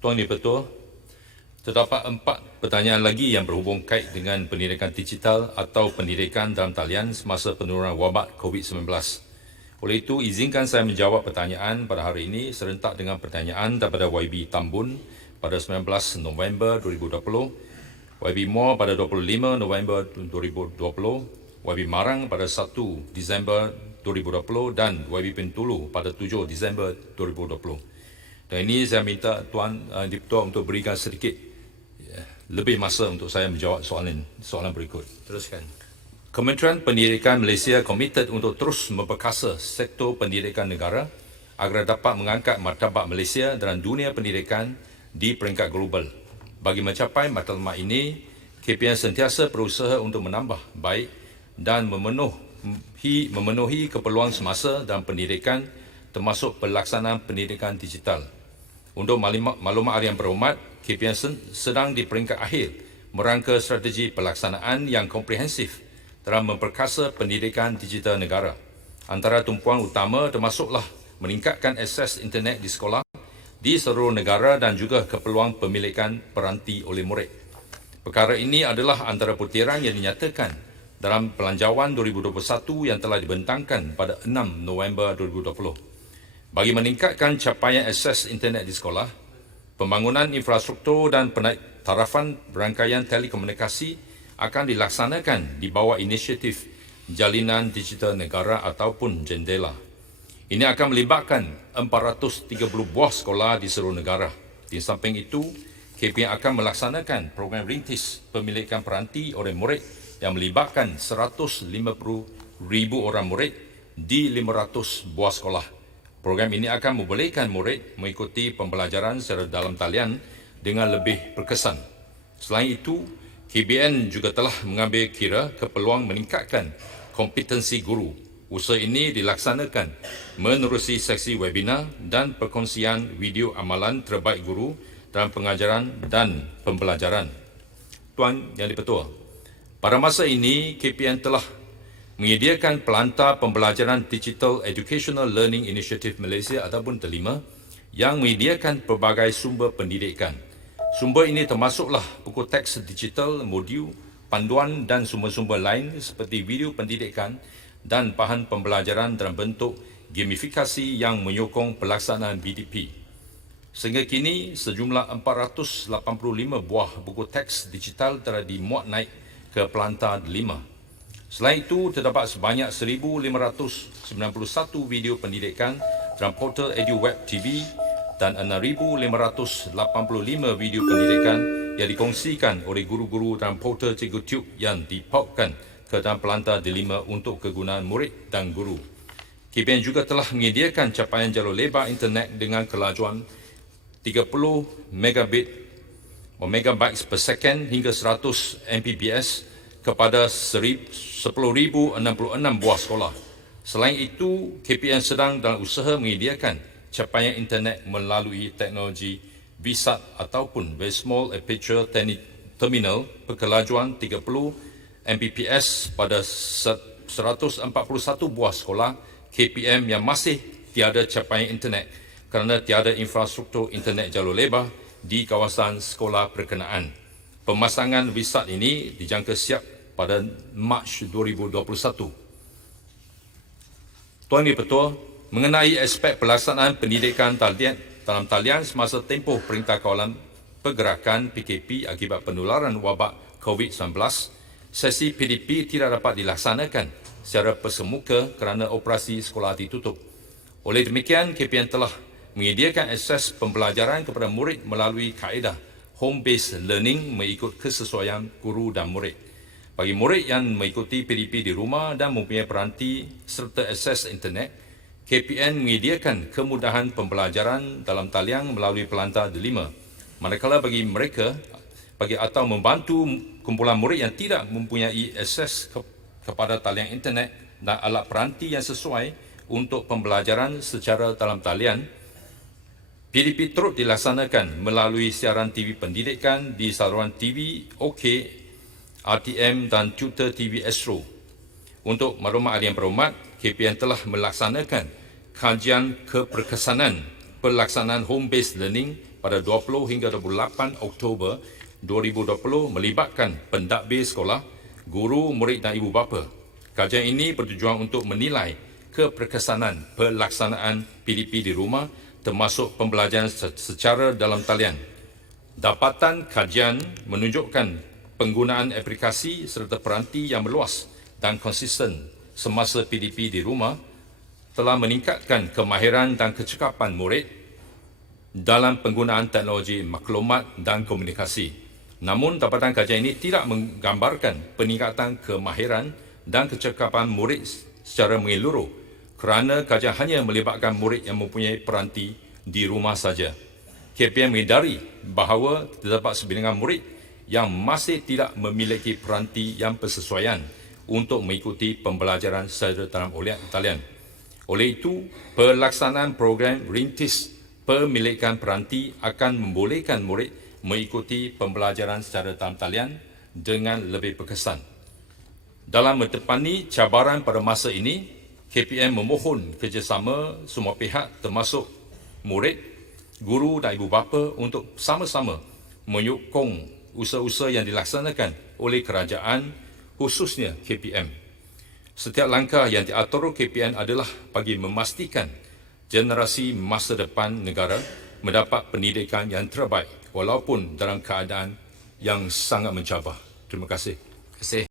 Tuan Dipertua, terdapat 4 pertanyaan lagi yang berhubung kait dengan pendidikan digital atau pendidikan dalam talian semasa penurunan wabak COVID-19. Oleh itu, izinkan saya menjawab pertanyaan pada hari ini serentak dengan pertanyaan daripada YB Tambun pada 19 November 2020, YB Moore pada 25 November 2020, YB Marang pada 1 Disember 2020 dan YB Pentulu pada 7 Disember 2020. Dan ini saya minta Tuan Dipertua untuk berikan sedikit lebih masa untuk saya menjawab soalan berikut. Teruskan. Kementerian Pendidikan Malaysia komited untuk terus memperkasa sektor pendidikan negara agar dapat mengangkat martabat Malaysia dalam dunia pendidikan di peringkat global. Bagi mencapai matlamat ini, KPM sentiasa berusaha untuk menambah baik dan memenuhi keperluan semasa dalam pendidikan termasuk pelaksanaan pendidikan digital. Untuk maklumat yang berhormat, KPM sedang di peringkat akhir merangka strategi pelaksanaan yang komprehensif dalam memperkasa pendidikan digital negara. Antara tumpuan utama termasuklah meningkatkan akses internet di sekolah di seluruh negara dan juga keperluan pemilikan peranti oleh murid. Perkara ini adalah antara butiran yang dinyatakan dalam Pelanjawan 2021 yang telah dibentangkan pada 6 November 2020. Bagi meningkatkan capaian akses internet di sekolah, pembangunan infrastruktur dan pentarafan rangkaian telekomunikasi akan dilaksanakan di bawah inisiatif Jalinan Digital Negara ataupun JENDELA. Ini akan melibatkan 430 buah sekolah di seluruh negara. Di samping itu, KPM akan melaksanakan program rintis pemilikan peranti oleh murid yang melibatkan 150,000 orang murid di 500 buah sekolah. Program ini akan membolehkan murid mengikuti pembelajaran secara dalam talian dengan lebih berkesan. Selain itu, KBN juga telah mengambil kira keperluan meningkatkan kompetensi guru. Usaha ini dilaksanakan menerusi seksi webinar dan perkongsian video amalan terbaik guru dalam pengajaran dan pembelajaran. Tuan Yang Dipertua, pada masa ini KPM telah menyediakan Pelantar Pembelajaran Digital Educational Learning Initiative Malaysia ataupun TELIMA yang menyediakan pelbagai sumber pendidikan. Sumber ini termasuklah buku teks digital, modul, panduan dan sumber-sumber lain seperti video pendidikan dan bahan pembelajaran dalam bentuk gamifikasi yang menyokong pelaksanaan BDP. Sehingga kini, sejumlah 485 buah buku teks digital telah dimuat naik ke Pelantar 5. Selain itu, terdapat sebanyak 1,591 video pendidikan dalam portal EduWeb TV dan 6,585 video pendidikan yang dikongsikan oleh guru-guru dalam portal Cikgu Tube yang dipautkan ke dalam Pelantar D5 untuk kegunaan murid dan guru. KPM juga telah menyediakan capaian jalur lebar internet dengan kelajuan 30 megabytes per second hingga 100 Mbps kepada 10,066 buah sekolah. Selain itu, KPM sedang dalam usaha menyediakan capaian internet melalui teknologi VSAT ataupun Very Small Aperture Terminal berkelajuan 30 Mbps pada 141 buah sekolah KPM yang masih tiada capaian internet kerana tiada infrastruktur internet jalur lebar di kawasan sekolah berkenaan. Pemasangan VSAT ini dijangka siap pada Mac 2021. Tuan Dipertua, mengenai aspek pelaksanaan pendidikan dalam talian semasa tempoh Perintah Kawalan Pergerakan PKP akibat penularan wabak COVID-19, sesi PDP tidak dapat dilaksanakan secara persemuka kerana operasi sekolah ditutup. Oleh demikian, KPM telah menyediakan akses pembelajaran kepada murid melalui kaedah home-based learning mengikut kesesuaian guru dan murid. Bagi murid yang mengikuti PDP di rumah dan mempunyai peranti serta akses internet, KPM menyediakan kemudahan pembelajaran dalam talian melalui Pelantar D5. Manakala bagi mereka atau membantu kumpulan murid yang tidak mempunyai akses kepada talian internet dan alat peranti yang sesuai untuk pembelajaran secara dalam talian, PDP turut dilaksanakan melalui siaran TV pendidikan di saluran TV OK, RTM dan Tutor TV Astro. Untuk maklumat yang berhormat, KPM telah melaksanakan kajian keperkesanan pelaksanaan home-based learning pada 20 hingga 28 Oktober 2020 melibatkan pentadbir sekolah, guru, murid dan ibu bapa. Kajian ini bertujuan untuk menilai keberkesanan pelaksanaan PDP di rumah termasuk pembelajaran secara dalam talian. Dapatan kajian menunjukkan penggunaan aplikasi serta peranti yang meluas dan konsisten semasa PDP di rumah telah meningkatkan kemahiran dan kecekapan murid dalam penggunaan teknologi maklumat dan komunikasi. Namun, dapatan kajian ini tidak menggambarkan peningkatan kemahiran dan kecekapan murid secara menyeluruh kerana kajian hanya melibatkan murid yang mempunyai peranti di rumah saja. KPM mengedari bahawa terdapat sebilangan murid yang masih tidak memiliki peranti yang bersesuaian untuk mengikuti pembelajaran secara dalam talian. Oleh itu, pelaksanaan program rintis pemilikan peranti akan membolehkan murid mengikuti pembelajaran secara dalam talian dengan lebih berkesan. Dalam mentepani cabaran pada masa ini, KPM memohon kerjasama semua pihak termasuk murid, guru dan ibu bapa untuk sama-sama menyokong usaha-usaha yang dilaksanakan oleh kerajaan khususnya KPM. Setiap langkah yang diatur KPM adalah bagi memastikan generasi masa depan negara mendapat pendidikan yang terbaik walaupun dalam keadaan yang sangat mencabar. Terima kasih. Terima kasih.